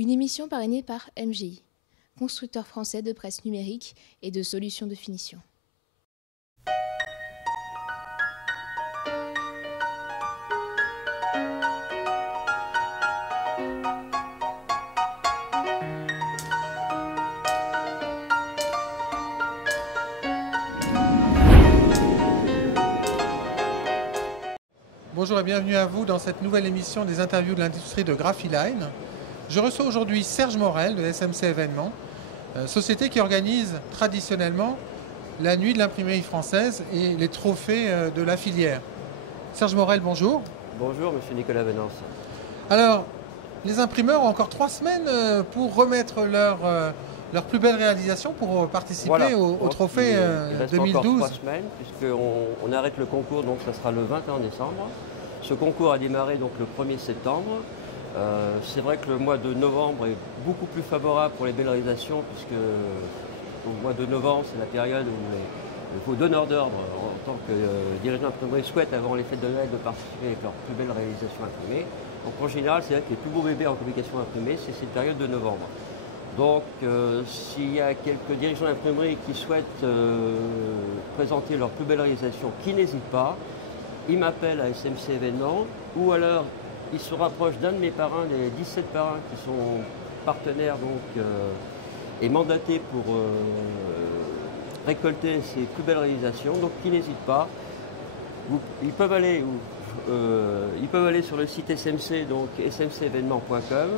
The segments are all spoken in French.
Une émission parrainée par MGI, constructeur français de presse numérique et de solutions de finition. Bonjour et bienvenue à vous dans cette nouvelle émission des interviews de l'industrie de Graphiline. Je reçois aujourd'hui Serge Morel de SMC Événements, société qui organise traditionnellement la nuit de l'imprimerie française et les trophées de la filière. Serge Morel, bonjour. Bonjour, monsieur Nicolas Venance. Alors, les imprimeurs ont encore 3 semaines pour remettre leur plus belle réalisation pour participer au trophée il reste 2012. Encore 3 semaines, puisqu'on arrête le concours, donc ça sera le 21 décembre. Ce concours a démarré donc le 1er septembre. C'est vrai que le mois de novembre est beaucoup plus favorable pour les belles réalisations, puisque au mois de novembre, c'est la période où vos donneurs d'ordre, en tant que dirigeants d'imprimerie, souhaitent avant les fêtes de Noël de participer avec leurs plus belles réalisations imprimées. Donc en général, c'est vrai que les plus beaux bébés en communication imprimée, c'est cette période de novembre. Donc s'il y a quelques dirigeants d'imprimerie qui souhaitent présenter leurs plus belles réalisations, qui n'hésitent pas, ils m'appellent à SMC Événements, ou alors ils se rapprochent d'un de mes parrains, des 17 parrains qui sont partenaires et mandatés pour récolter ces plus belles réalisations. Donc qui n'hésitent pas, ils peuvent aller sur le site SMC, donc smcévénements.com.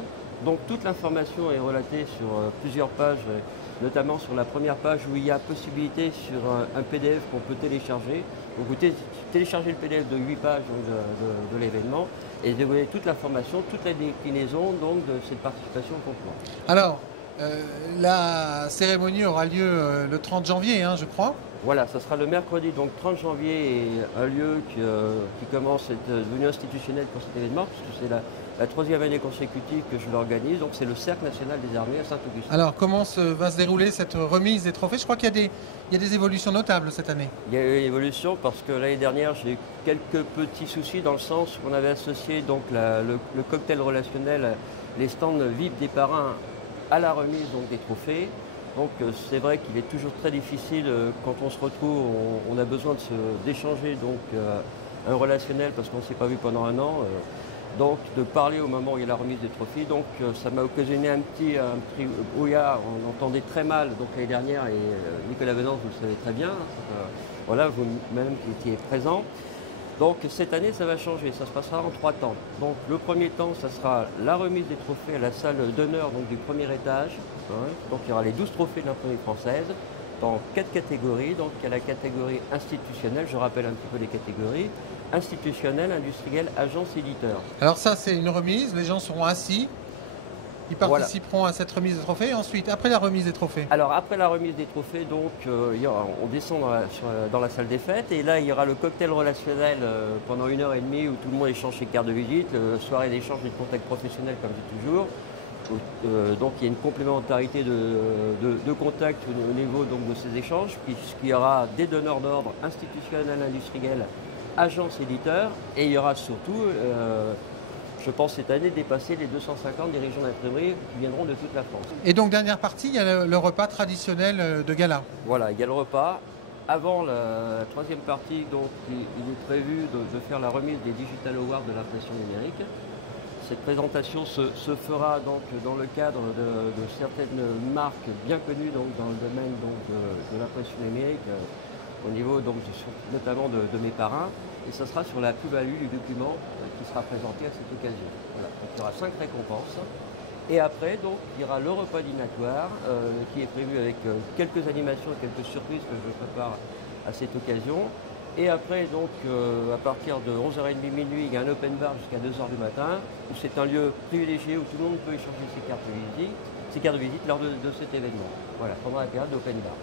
Donc toute l'information est relatée sur plusieurs pages, notamment sur la première page où il y a possibilité sur un PDF qu'on peut télécharger. Donc vous téléchargez le PDF de 8 pages de l'événement et vous avez toute l'information, toute la déclinaison donc, de cette participation au concours. Alors, la cérémonie aura lieu le 30 janvier, je crois. Voilà, ça sera le mercredi, donc 30 janvier, et un lieu qui commence à être devenu institutionnel pour cet événement, puisque c'est la 3e année consécutive que je l'organise, donc c'est le Cercle National des Armées à Saint-Augustin. Alors, comment va se dérouler cette remise des trophées? Je crois qu'il y a des évolutions notables cette année. Il y a eu une évolution parce que l'année dernière, j'ai eu quelques petits soucis dans le sens où on avait associé donc, le cocktail relationnel, les stands VIP des parrains à la remise donc, des trophées. Donc c'est vrai qu'il est toujours très difficile quand on se retrouve, on a besoin d'échanger un relationnel parce qu'on ne s'est pas vu pendant un an. Donc de parler au moment où il y a la remise des trophées. Donc ça m'a occasionné un petit brouillard, on entendait très mal l'année dernière et Nicolas Venance, vous le savez très bien, voilà, vous-même qui étiez présent. Donc cette année ça va changer, ça se passera en 3 temps. Donc le premier temps, ça sera la remise des trophées à la salle d'honneur du premier étage. Donc il y aura les 12 trophées de l'imprimerie française dans 4 catégories. Donc il y a la catégorie institutionnelle, je rappelle un petit peu les catégories. Institutionnel, industriel, agence, éditeur. Alors ça, c'est une remise, les gens seront assis, ils participeront à cette remise des trophées. Et ensuite, après la remise des trophées? Alors après la remise des trophées, donc, on descend dans la salle des fêtes et là, il y aura le cocktail relationnel pendant 1h30 où tout le monde échange ses cartes de visite, soirée d'échange et de contact professionnel comme j'ai toujours. Donc il y a une complémentarité de contact au niveau donc, de ces échanges, puisqu'il y aura des donneurs d'ordre institutionnels, industriels, agence éditeur, et il y aura surtout, je pense cette année, dépasser les 250 dirigeants d'imprimerie qui viendront de toute la France. Et donc dernière partie, il y a le repas traditionnel de gala. Voilà, il y a le repas. Avant la 3e partie, donc, il est prévu de faire la remise des Digital Awards de l'impression numérique. Cette présentation se fera donc dans le cadre de certaines marques bien connues donc, dans le domaine donc, de l'impression numérique. Au niveau donc, notamment de mes parrains, et ça sera sur la plus-value du document qui sera présenté à cette occasion. Voilà. Donc, il y aura 5 récompenses. Et après, donc, il y aura le repas dînatoire qui est prévu avec quelques animations et quelques surprises que je prépare à cette occasion. Et après, donc, à partir de 11h30 minuit, il y a un open bar jusqu'à 2h du matin, où c'est un lieu privilégié où tout le monde peut échanger ses cartes de visite lors de cet événement. Voilà, pendant la période d'open bar.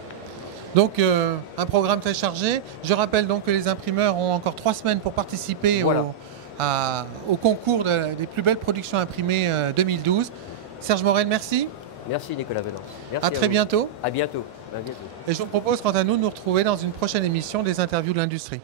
Donc un programme très chargé. Je rappelle donc que les imprimeurs ont encore 3 semaines pour participer au concours des plus belles productions imprimées 2012. Serge Morel, merci. Merci Nicolas Venance. À très bientôt. À bientôt. Et je vous propose quant à nous de nous retrouver dans une prochaine émission des interviews de l'industrie.